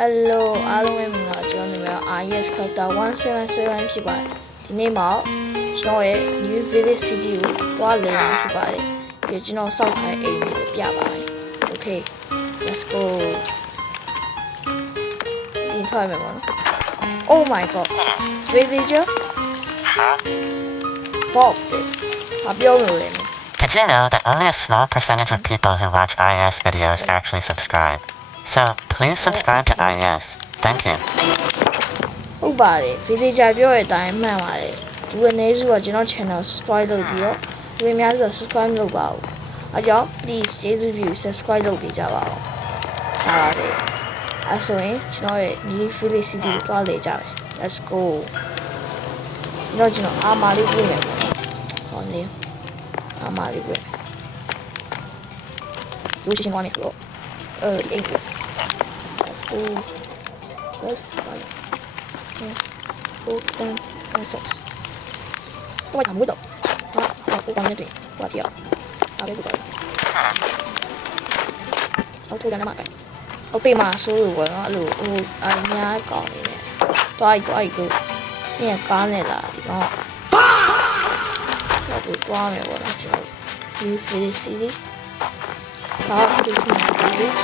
Hello အားလုံးပဲမင်္ဂလာကျွန်တော်နာမည် IS Chapter 177ဖြစ်ပါတယ်ဒီနေ့မှာကျွန်တော်ရဲ့ New Village City ကိုတွားလည်မှာဖြစ်ပါတယ်ပြီးကျွန်တော်စောက်ထားတဲ့အိမ်လေးပြပါမယ် Okay let's go ဒီထွက်မယ်ပေါ့နော် Oh my god villager Bob ဘာပြောလို့လဲ Did you know that only a small percentage of people who watch IS videos actually subscribe? So, please subscribe to IS. Thank you. ဟုတ်ပါတယ် villager ပြောတဲ့အတိုင်းမှန်ပါတယ်ဒီဝနေစုကကျွန်တော် channel subscribe လုပ်ပြီးတော့ဒီအများစု subscribe လုပ်ပါဦးအဲကြောင့် please ကျေးဇူးပြု subscribe လုပ်ပေးကြပါဦးဒါပါပဲအဲဆိုရင်ကျွန်တော်ရဲ့ New Village City ကိုတွားလေကြမယ် Let's go ကျွန်တော်အာမာလေးပြင်မယ်ပေါ့ဟောနေအာမာလေးပြင်လူချင်းသွားမယ်ဆိုတော့ဒီအိမ် Let's go let's go let's go and socks တော့ဝိုင်းမှုတော့ဟာကိုကောင်းနေတယ်ဟိုပြောအားပေးပါအောက်ထူတယ်နမကအောက်တေးမှာဆိုးလို့ပေါ့နော်အဲ့လိုဟိုအများကောင်းနေတယ်တွားကိုပြန်ကားနေလားဒီကောင်တော့တွားမယ်ပေါ့နော်ကျွန်တော်ဒီ Village City ဒါက Christmas Village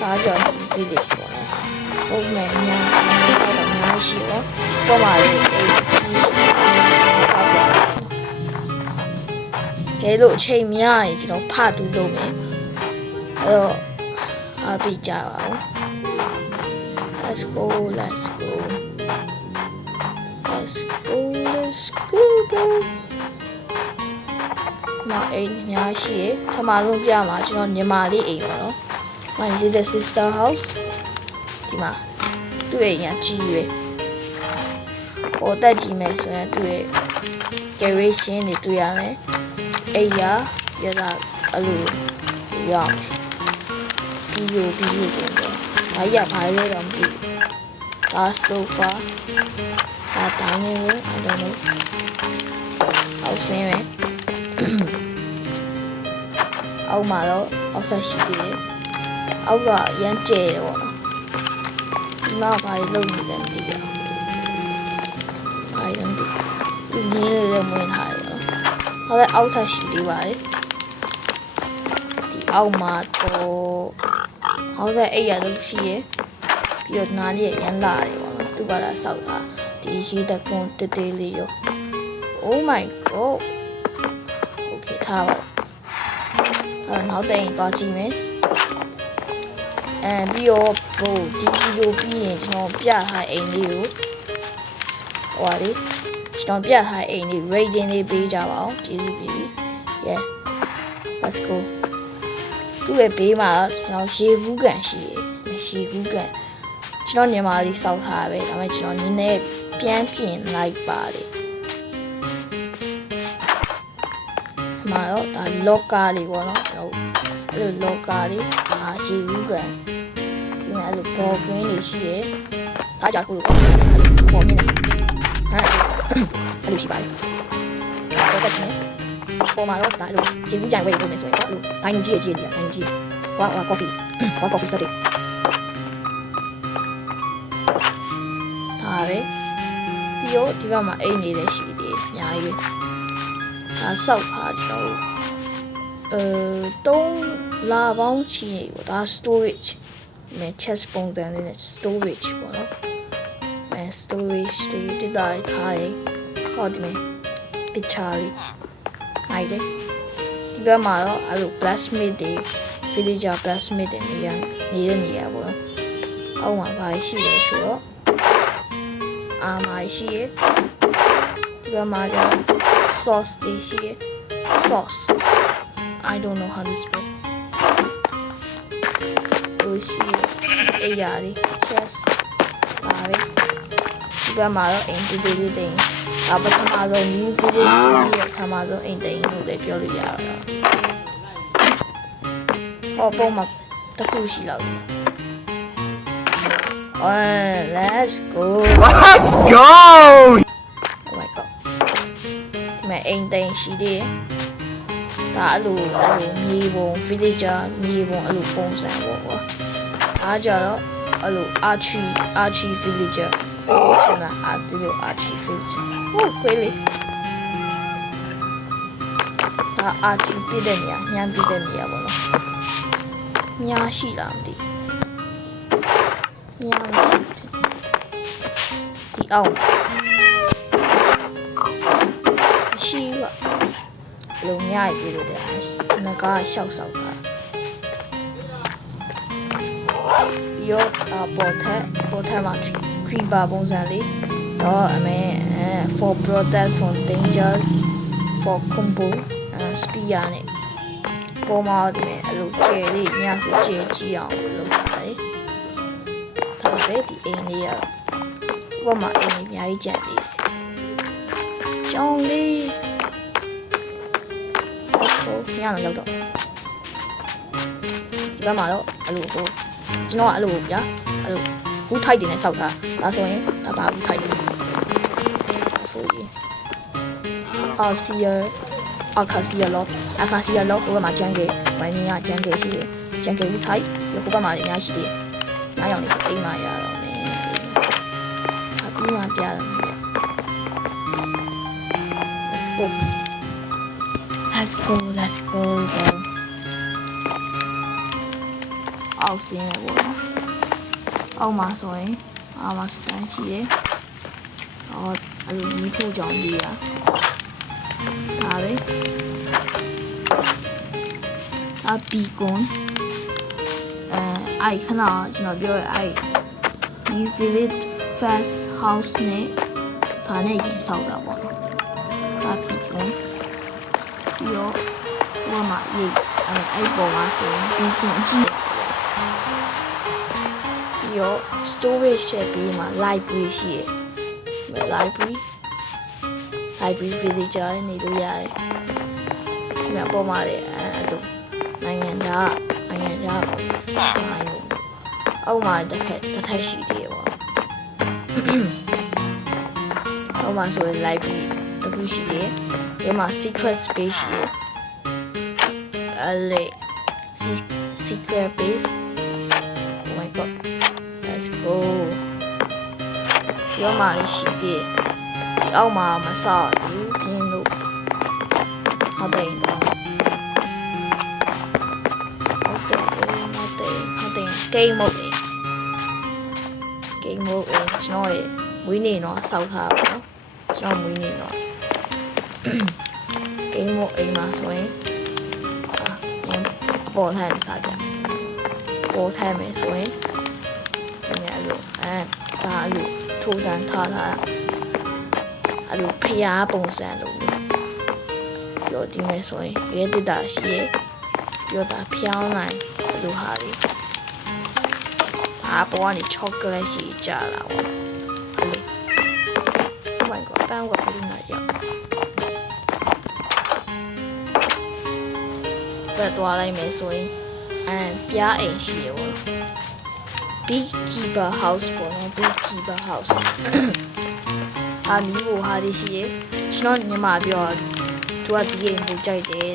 ဒါကြောင့် Village ပေါ့နော်ဟုတ်မယ်အများဆောက်တာအများရှိတော့ပေါ်မှာလေးအိမ်ကြီးရှိတယ်ဟဲ့လို့အချိန်များရင်ကျွန်တော်ဖတ်တူးလုပ်မယ်အဲ့တော့အားပေးကြပါဦး Let's go let's go let's go let's goมาအိမ်များရှိရထမဆုံးပြမှာကျွန်တော်ညီမလေးအိမ်ပေါ့နော် My little sister house ဒီမှာသူ့အိမ်ကကြီးရွယ်ဟိုတက်ကြည့်မယ်ဆိုရင်သူ့ရဲ့ garage တွေတွေ့ရမယ်အိမ်ရရတာအဲ့လိုရောက်ပြီးယူပေါ့ဘာရဘာလဲတော့မသိဘူးဒါ sofa ဒါ dining room I don't know အောက်ဆင်းမယ်အောက်မှာတော့အောက်ဆက်ရှိသေးတယ်အောက်ကရမ်းကျဲတယ်ပေါ့နော်ဒီမှာဘာလို့လုပ်နေလဲမသိဘူးဘာလို့ဒီနည်းလေးမဝင်ထားတယ်နော်ဟောလည်းအောက်ထပ်ရှိသေးပါတယ်ဒီအောက်မှာတော့ဟောလည်းအိပ်ရလို့ရှိရပြီးတော့နားလေးရမ်းလာတယ်ပေါ့နော်သူကလာဆောက်တာဒီရေတကွန်တေးသေးလေးရော Oh my god Okay ထားပါနောက်တိန်သွားကြည့်မယ်ပြီးတော့ဟိုဒီဗီဒီယိုပြီးရင်ကျွန်တော်ပြထားအိမ်လေးကိုဟိုလေကျွန်တော်ပြထားအိမ်လေး rating လေးပေးကြပါအောင်ကျေးဇူးပြုပြီ Yeah let's go သူ့ရဲ့ဘေးမှာကျွန်တော်ရေဘူးကန်ရှိတယ်မရှိဘူးကန်ကျွန်တော်ညီမလေးစောက်ထားပဲဒါပေမဲ့ကျွန်တော်နည်းနည်းပြန်ပြင်လိုက်ပါတယ်မှာတော့ဒါ locker လေးပေါ့နော်ကျွန်တော်အဲ့လို locker လေးရေဘူးကန်ဒီမှာအဲ့လို ball green တွေရှိတယ်အားကြခုလို့ပေါ့မြင်တယ်အဲ့လိုရှိပါတယ်တော့တက်နေပေါ်မှာတော့ဒါလိုရေဘူးကြိုင်ဝဲလုပ်မယ်ဆိုရင်တော့အဲ့လိုဒိုင်းကြီးကြီးဒိုင်းကြီးဝါ coffee စတဲ့ဒါပဲပြီးတော့ဒီဘက်မှာအိမ်နေတယ်ရှိတယ်အများကြီးပဲဒါဆောက်ထားတော့3လပေါင်းချီနေပေါ့ဒါ storage နဲ့ chest ပုံစံလေးနဲ့ storage ပေါ့နော်storage တွေတိလာထားတယ်ဟောဒီမဲ့ picture လေးနိုင်တယ်ဒီဘက်မှာတော့အဲ့လို blacksmith တွေ villager blacksmith တွေနေတဲ့နေရာပေါ့နော်အောက်မှာဘာရှိလဲဆိုတော့အာမာရှိရဒီဘက်မှာတော့ sauce တွေရှိရ sauce I don't know how to spell လို့ရှိအေးရာလေး chest ဒါပဲဒီဘက်မှာတော့အိမ်တူလေးတင် ပထမဆုံး New Village City ရဲ့ပထမဆုံးအိမ်တိမ်လို့လည်းပြောလို့ရတာဟောပုံမှာတစ်ခုရှိလောက်ပြီ let's go Let's go! oh my god ဒီမှာအိမ်တိမ်ရှိသေးတယ်ဒါအဲ့လိုမြေပုံ villager မြေပုံအဲ့လိုပုံစံပေါ့ကွာအားကြတော့အဲ့လို archery villager ဒီမှာဒီလို archery villager ဟုတ်ခွေးလေးဒါ archery ပြတဲ့နေရာညံပြတဲ့နေရာပေါ့နော်ညာရှိလားမသိညာမရှိဒီအောင်ရှိပါလုံညရပြလို့ရတယ်ငကားရှောက်ဆောက်တာရောပေါ်ထက်မှာ creeper ပုံစံလေးတော့အမေ for protect from dangers for combo spear နဲ့ပေါ်မှာဒီမဲ့အဲ့လိုကျဲလေးညဆိုကျဲကြည့်အောင်လုပ်တာလေဒါပဲဒီအိမ်လေးရပေါ်မှာအိမ်လေးအများကြီးကြံနေတယ်ကြောင်လေးညတော့ရောက်တော့ဒီဘက်မှာတော့အဲ့လိုဟိုကျွန်တော်ကအဲ့လိုဗျာအဲ့လိုဘူးထိုက်တင်နဲ့စောက်တာဒါဆိုရင်ဒါပါဘူးထိုက်တယ်ဆိုရင်အာကာစီယာလောဟိုဘက်မှာကျန်းကေဝိုင်းင်းကကျန်းကေရှိတယ်ကျန်းကေဘူးထိုက်ဒီဟိုဘက်မှာလည်းအများရှိတယ်နားရောင်နေအိမ်မှာရတော့မယ်အပြီးမှပြရတယ် let's go အောက်ဆင်းရပေါ့နော်အောက်မှာဆိုရင်အောက်မှာစတန်ရှိတယ်အော်အဲ့လိုမိဖို့ကြောင့်ကြီးတာဒါပဲအပီကွန်အဲ့ခဏကျွန်တော်ပြောရအဲ့ New Village Fast House နဲ့ဒါနဲ့ရင်ဆောက်တာပေါ့နော်အပီကွန်ပြီးတော့ဟိုမှာရေးအဲ့ပေါ်မှာဆိုရင်ဒီကွန်အကြည့်ပြီးတော့ storage ထဲပြီးမှာ library ရှိရယ် library villager နေလို့ရတယ်ဒီမှာပေါ်မှာလည်းအဲ့လိုနိုင်ငံသားပေါ့ဆိုင်လို့အောက်မှာတစ်ထက်ရှိသေးတယ်ပေါ့အောက်မှာဆိုရင် library တစ်ခုရှိတယ်ဒီမှာ secret space ရှိတယ်အဲ့လေ secret base oh my god let's go ဒီမှာရှိတယ်ဒီအောက်မှာမဆောက်ဘူးပြင်းလို့ဟုတ်တယ်နော်game mode ကျွန်တော်ရဲ့မွေးနေ့တော့စောက်ထားပါတော့ကျွန်တော်မွေးနေ့တော့ game mode အိမ်မှာဆိုရင်ပေါ်ထိုင်စားပြပေါ်ထိုင်မယ်ဆိုရင်ဒီနေ့အဲ့လိုဒါအဲ့လိုထိုးတန်းထားတာအဲ့လိုဖျားပုံစံလို့ပြောဒီမဲ့ဆိုရင်ရဲတတာရှိရဲ့ပြောတာဖျောင်းနိုင်အဲ့လိုဟာလေးပေါ်ကနေ chocolate ရှိကြတာပေါ့အဲ့လို oh my god ပန်းကဘယ်လိုလဲရောက်ဘယ်သွားလိုက်မယ်ဆိုရင်ပြားအိမ်ရှိတယ်ပေါ့ beekeeper house ပေါ့နော် beekeeper house အာမီဟိုဟာလေးရှိတယ်ကျွန်တော်ညီမပြောသူကဒီအိမ်ကိုကြိုက်တယ်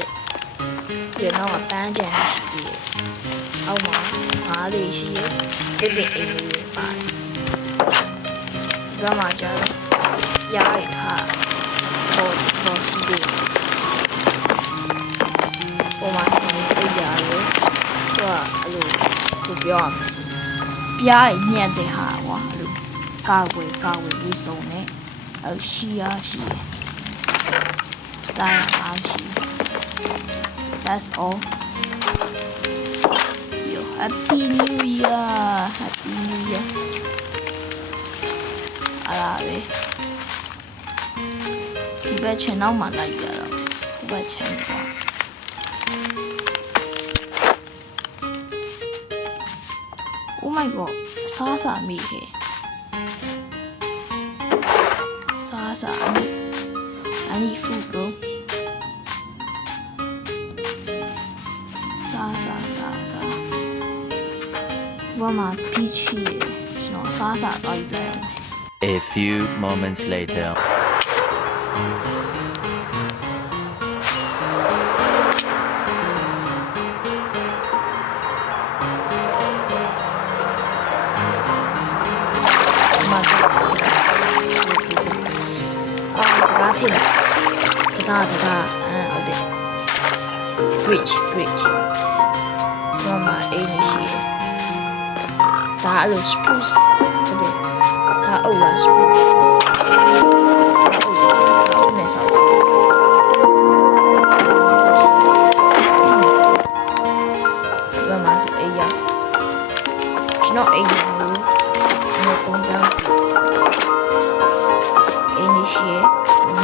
ပြီးတော့ပန်းကြံရှိတယ်အောက်မှာငါးလေးရှိတယ်တစ်အိမ်လေးပါတယ်ဒီမှာကျတော့ရားရထားပေါ်ရှိတယ်ပေါ်မှာဆိုရင်အိမ်ရတယ်သူကအဲ့လိုသူပြောပြားညံ့တဲ့ဟာကွာအဲ့လိုကာဝေးပြီးဆုံးနေအဲ့ရှိတယ်ဒါအားရှိ that's all Happy New Yearအားရဒီဘက်ချန်နောက်မှာလိုက်ကြတော့ဒီဘက်ချန်ကOh my god စားမိခဲ့စ Sasa I need food, bro. Sasa. What my peach here? No, Sasa right there. A few moments later. Bridge. From my here. That is spruce. That spruce. It's not a no consumption. Initiate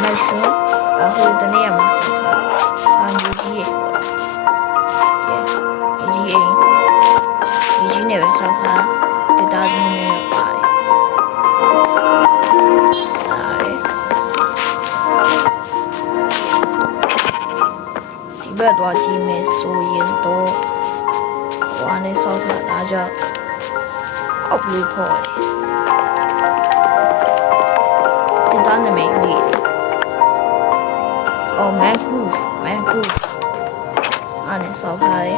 mushroom. I hold the name myself. I'm UGA. Yeah, UGA. UGA never saw her. The dog in their body. The bird watching me so yendo. One is out of Raja. Up blue boy. The dynamic meeting. Oh, mangrove. Anh sau khai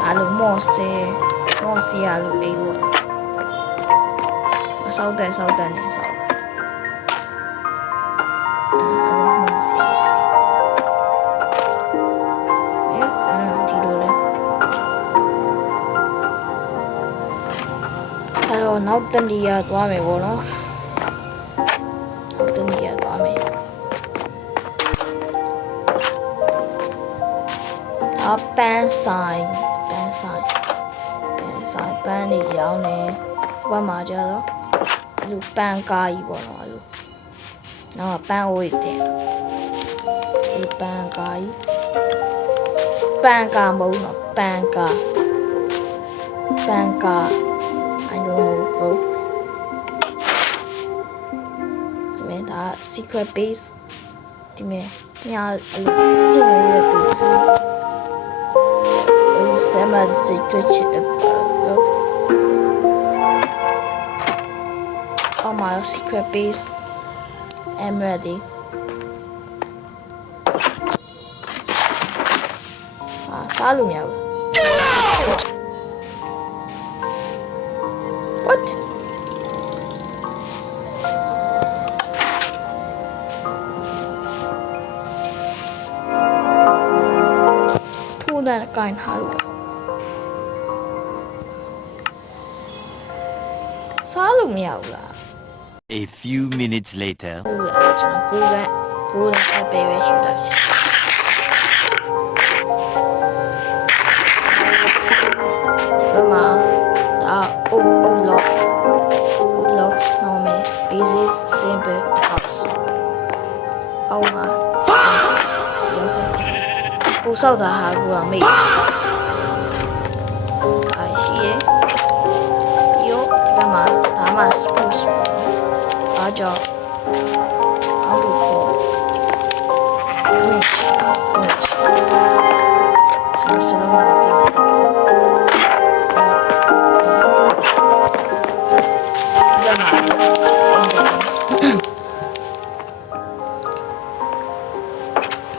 đã được mua xe à lúc đi luôn sau đây này sau mua xe thì đồ đấy nó tên đi qua mày vô nó tên đi qua mày ban sign ban này giáo này qua mà cho đó lúc ban ca gì bọn nó lúc nó ban ôi tiền lúc ban ca mẫu nó ban ca I don't know bro mẹ đã secret base thì mẹ nhà hình này là some of the situation on my secret base. I'm ready. Follow me. What? Pull that guy in hollow. A few minutes later. Cố gắng phải bê về chỗ đây. Mà ta ôm lọc nó mẹ easy simple house. Mà不受的还不完美。谢。打满 spruce 把脚好不错 是不是那么对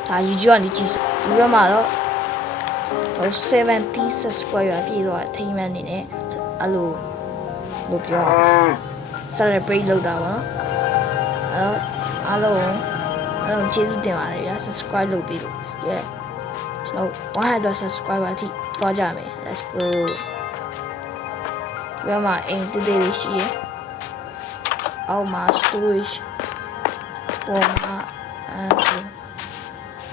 ဒါယူကြနေကြည့်ဒီဘက်မှာတော့70 subscriber ပြည့်တော့ထိမှန်းနေတယ်အဲ့လိုလို့ပြော celebrate လုပ်တာပါအားလုံးကျေးဇူးတင်ပါတယ်ဗျာ subscribe လုပ်ပြီးလို့ yeah ကျွန်တော်100 subscriber အထိသွားကြမယ် let's go ဒီမှာအိမ်တေးလေးရှိရအောက်မှာ storage ပေါ်မှာ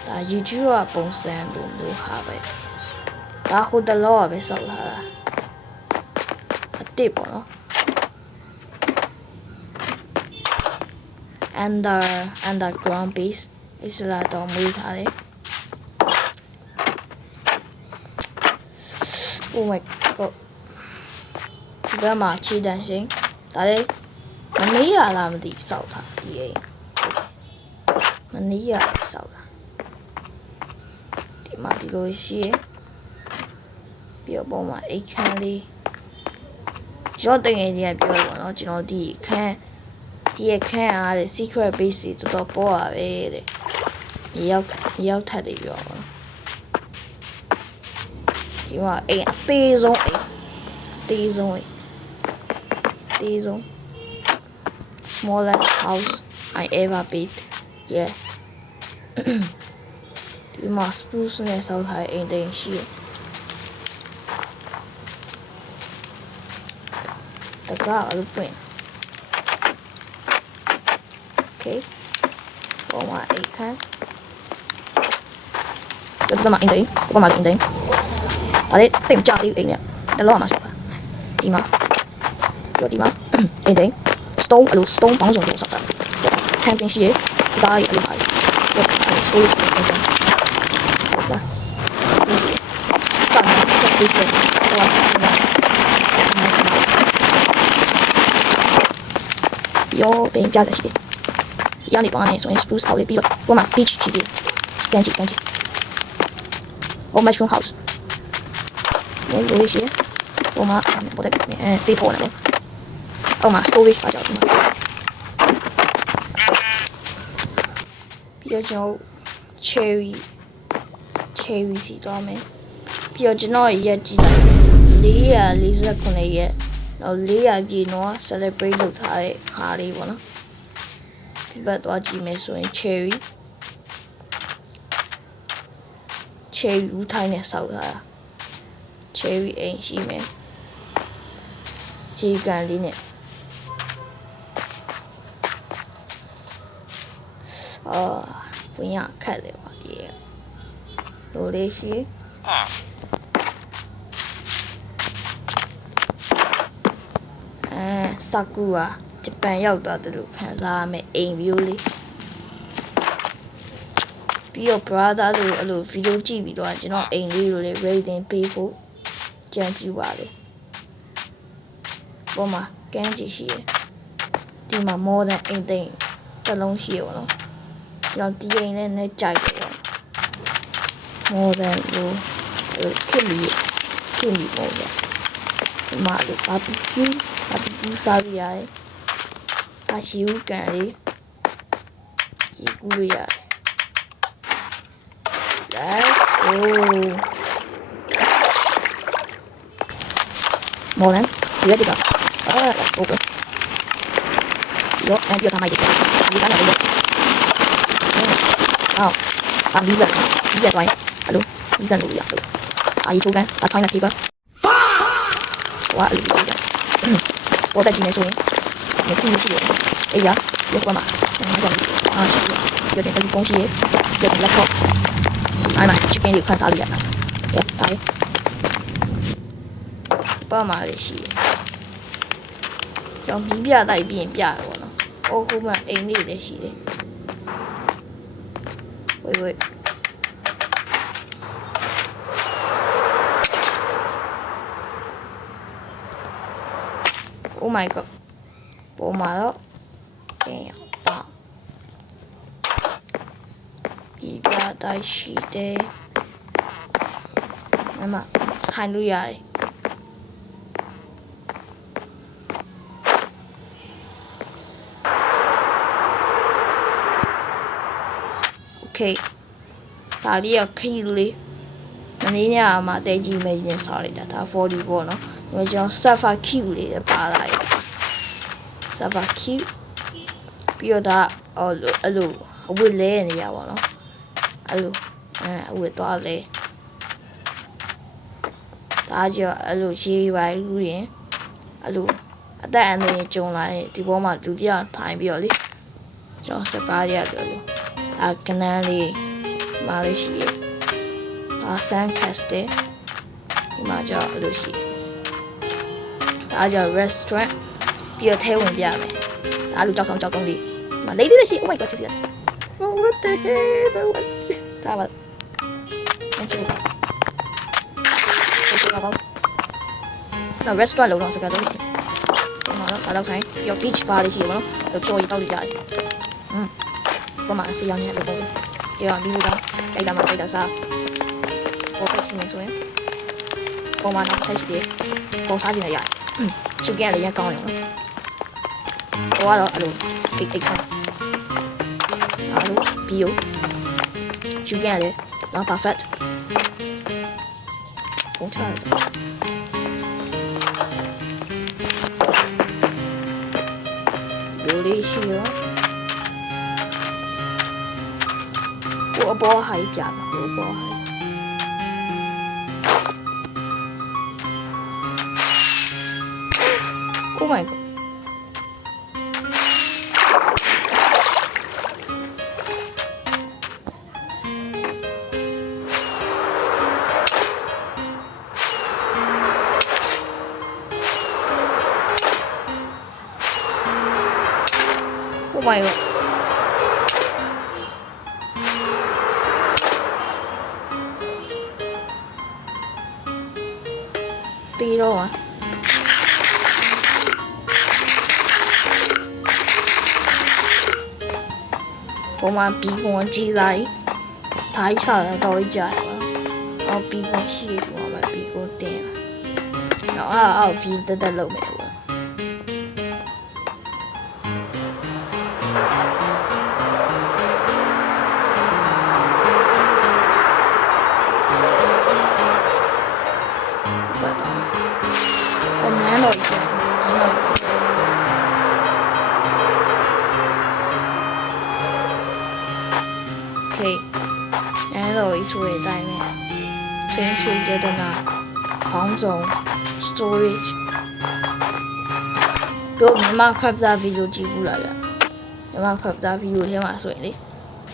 ဒါ YouTube ကပုံစံလိုမျိုးဟာပဲဒါဟိုတလောပဲစောက်လာတာအတစ်ပေါ့နော်underground base အစလာတော့မွေးထားတယ် oh my god ဒီဘက်မှာခြေတန်းရှင်ဒါလေးမမေးရလားမသိစောက်ထားဒီအိမ် နီးရဆောက်တာဒီမှာဒီလိုရှိရပြီးတော့ပုံမှာအိတ်ခမ်းလေးရော့တငယ်ကြီးကပြောတယ်ပေါ့နော်ကျွန်တော်ဒီခမ်းဒီအခန်းအားတဲ့ secret base တွေတော်တော်ပေါ်ရပဲတဲ့ရောက်ထပ်တယ်ပြောပါဒီမှာအိမ်အသေးဆုံးအိမ်အသေးဆုံး smallest house I ever built yeah ဒီမှာ spruce နဲ့ဆောက်ထားတဲ့အိမ်တိမ်ရှိတယ်တကားအလုပ်ပွင့်Okay. Oh my ikan. Kita main deh. Kita main deh. Ada tim cari ini. Dah lama masuk. Lima. Dua lima. Ini deh. Stone, alu stone 帮助多少的？camping 是kita air alu air. Stone 是多少？对吧？东西。上面是个 space 的，对吧？有被加的是的。压力帮俺所以 spruce 好的比了，我买 beach 去的，干净。我买 mushroom house，有一些，我买我在C 坡那个，我买 storage 把叫什么？比較仲有 cherry 士多咩？比較仲有一支449嘅，然後4ပြည့်နော် celebrate လုပ်ထားတဲ့ဟာလေးပေါ့နော်。ဒီဘက်သွားကြည့်မယ်ဆိုရင် cherry ဦးထိုင်းနဲ့ဆောက်ထားတာ cherry အိမ်ရှိမယ်ခြေကန်လေးနဲ့ဝင်ရခက်တယ်ပါဒီလိုလေးရှိဆာကူရာဂျပန်ရောက်သွားတယ်လို့ခံစားရမယ်အိမ် view လေးပြီးတော့ brother တို့အဲ့လို video ကြည့်ပြီးတော့ကျွန်တော်အိမ်လေးကိုလည်း rating ပေးဖို့ကြံပြူပါလေပေါ်မှာကန်းကြီးရှိတယ်ဒီမှာ more than အိမ်သိန်းတစ်လုံးရှိရပါတော့ကျွန်တော်ဒီအိမ်နဲ့ကြိုက်တယ် more than လို့ခက်လီပေါ့ဗျာဒီမှာလေ barbecue စားရရတယ်အရှိဦးကန်လေးဒီကူရရတယ် let's go more than ready ba okay yo and you come again you can have it oh I'm Lisa why hello Lisa no ya are you talking I find a paper what are you doing 我在今年说你第一次哎呀有干嘛是有点东西有点 laptop 哎妈去给你看啥脸了哎爸妈的是就米ပြတိုက်ပြင်ပြတယ်ပေါ့နော်အိုးခုမှအိမ်လေးလည်းရှိတယ်ဝေးOh my god ပေါ်မှာတော့ပေါ့ဒီပြတိုက်ရှိတယ်မထိုင်လို့ရတယ်Okay ဒါလေးကခီးလေးမနေ့ညမှာတဲကြီးမဲကြီးနဲ့စားလိုက်တာဒါ40ပေါ့နော်ဒီမှာကျွန်တော် server queue လေးပါလာတယ် server queue ပြီးတော့ဒါအဲ့လိုအဝတ်လဲနေရပါတော့အဲ့လိုအဝတ်သွားလဲဒါကြောင့်အဲ့လိုရေးပါလူရင်အဲ့လိုအသက်အန္တရာယ်ကြုံလာရင်ဒီဘောမှာလူတယောက်ထိုင်ပြီးတော့လေကျွန်တော်စကားရတယ်လို့ဒါကနန်းလေးမာလေးရှိတယ်ဒါဆန်ကတ်စ်တယ်ဒီမှာကြောက်အဲ့လိုရှိဒါကြောင့် restaurant ပြီးတော့ထဲဝင်ပြမယ်ဒါလူကြောက်ဆောင်ကြောက်တုံးလေးဒီမှာလေးလေးရှိ Oh my god ချစ်စရာ What the hell ဒါပါအချစ်ပါနော် restaurant လုံးတော့စကားတော့ဒီမှာတော့စားတော့ဆိုင်ပြီးတော့ beach bar လေးရှိရပါတော့ကြော်ရီတောက်လို့ရတယ် ကိုမှဆေးရောင်းနေတယ်ပေါ့ဒီတော့ဒီလိုတော့တိုက်တာမှတိုက်တာစားပေါ်ဖက်ချင်းနေဆိုရင်ပေါ်မှာတော့ဖက်ရှိတယ်ပေါ်စားခြင်းလည်းရတယ်ရှုပ်ကြလည်းရကောင်းတယ်နော်ပေါ်ကတော့အဲ့လိုအိတ်ခေါင်းအဲ့လိုဘီယိုရှုပ်ကြလည်းတော့ perfect ပုံချရတယ်လိုလေးရှိရောကိုအပေါ်ဟိုင်းပြတာကိုအပေါ်ဟိုင်းOh my god. Oh my god. Tí đâu à? Có mà bị con chi lại thái sợ là đói chạy mà bị con xì của mà bị con tiền nó ở phía tới đây lâu mẹ rồi con ná rồi ok nhớ rồi xuôi tay mẹ xem xuôi cho tên là phóng dòng storage rồi nếu mà khắp ra video chỉ vụ lại nếu mà khắp ra video thế mà xuôi đi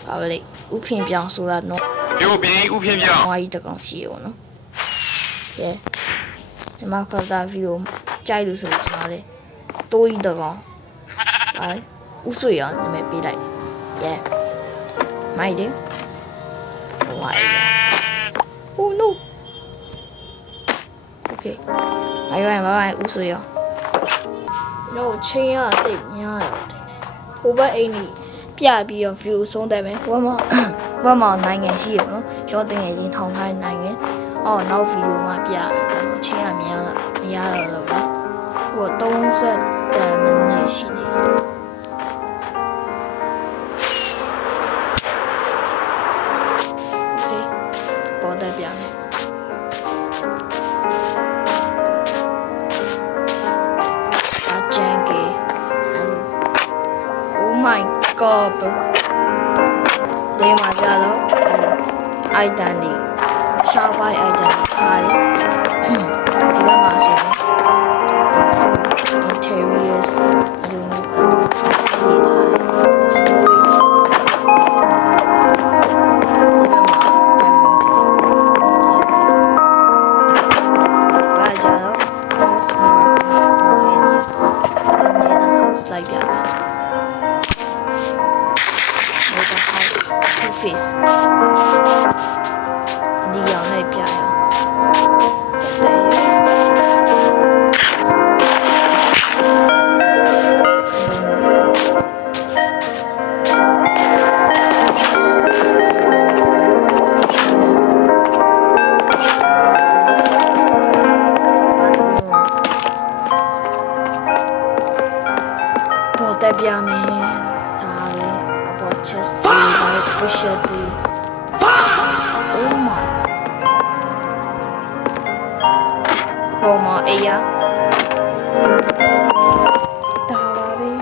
bảo vậy úp phim biang số là nó úp phim biang ngoài tất cả nhiều nó yeah nếu mà khắp ra video chạy được rồi mà đấy tôi tất cả đấy úp xuôi à nhưng mà bị lại yeah mày đi ngoài oh no ok bye bye úp xuôi à nó chơi à tìm nha hú bác anh đi bia bia view xong đây mày qua mà này ngày xí nó cho tình ngày gì thông hai này nghe nó video mà bia nó chơi à mía là của đông sẽ để mình này xí đi ok bỏ đây bia mày Oh my god, đây mà ra đó identity Shopify identity card thì các bạn sẽ interiors I don't know see that storage face đi dạo này bia bỏ tay bia mẹ chest like push it oh my aya tare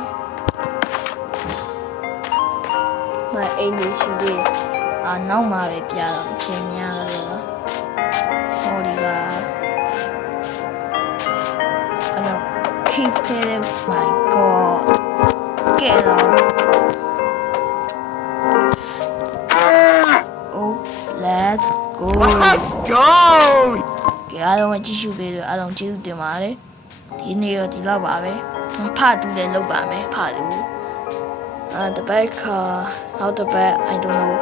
my english đi nào mà về bia chuyện nhà rồi sorry ba ano keep telling my god get out Let's go. Let's go. Okay, အားလုံးကြည့်ရှုပေးလို့အားလုံးကျေးဇူးတင်ပါတယ်ဒီနေ့ရောဒီလောက်ပါပဲဖတ်တူလည်းလုပ်ပါမယ်ဖတ်တူတပတ်ခါနောက်တစ်ပတ် I don't know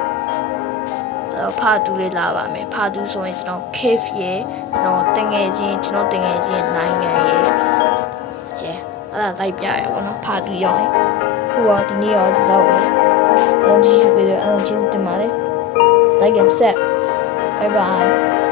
ဖတ်တူလေးလာပါမယ်ဖတ်တူဆိုရင်ကျွန်တော် cave ရဲ့ကျွန်တော်တင်ငယ်ချင်းနိုင်ငံရဲ့ yeah အဲ့ဒါလိုက်ပြရပါတော့ဖတ်တူရောဟိုကဒီနေ့ရောဒီလောက်ပဲ အားလုံးကြည့်ရှုပေးလို့အားလုံးကျေးဇူးတင်ပါတယ် like and sub bye bye